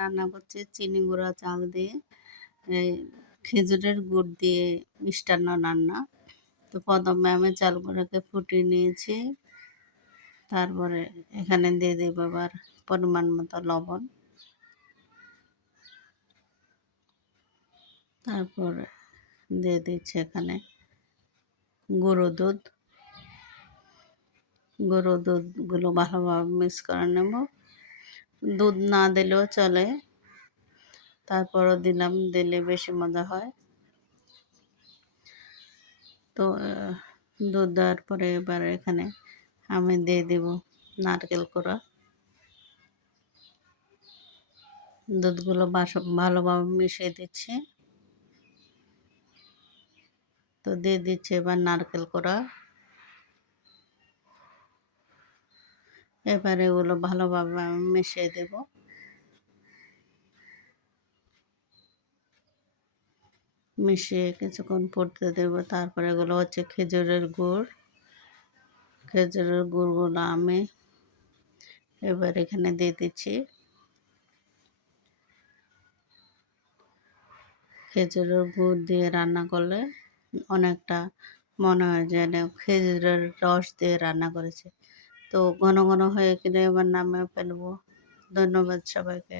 রান্না করছি চিনি গুঁড়া চাল দিয়ে, এই খেজুরের গুড় দিয়ে মিষ্টান্ন রান্না। তো প্রথমে আমি চালগুলোকে ফুটিয়ে নিয়েছি, তারপরে এখানে দিয়ে দেব আবার পরিমাণ মতো লবণ, তারপরে দিয়ে দিচ্ছি এখানে গুঁড়ো দুধ। গুঁড়ো দুধগুলো ভালোভাবে মিক্স করে নেব। দুধ না দিলেও চলে, তারপরও দিলে বেশি মজা হয়। তো দুধ দেওয়ার পরে এবার এখানে আমি দিয়ে দেব নারকেল কোড়া। দুধগুলো ভালোভাবে মিশিয়ে দিচ্ছি। তো দিয়ে দিচ্ছি এবার নারকেল কোড়া। এবার এগুলো ভালোভাবে আমি মিশিয়ে দেব। মিশিয়ে কিছুক্ষণ ফুটতে দেব। তারপরে এগুলো হচ্ছে খেজুরের গুড়। খেজুরের গুড়গুলো আমি এবার এখানে দিয়ে দিচ্ছি। খেজুরের গুড় দিয়ে রান্না করলে অনেকটা মনে হয় যেন খেজুরের রস দিয়ে রান্না করেছে। তো ঘন ঘন হয়ে গেলে এবার নামিয়ে ফেলবো। ধন্যবাদ সবাইকে।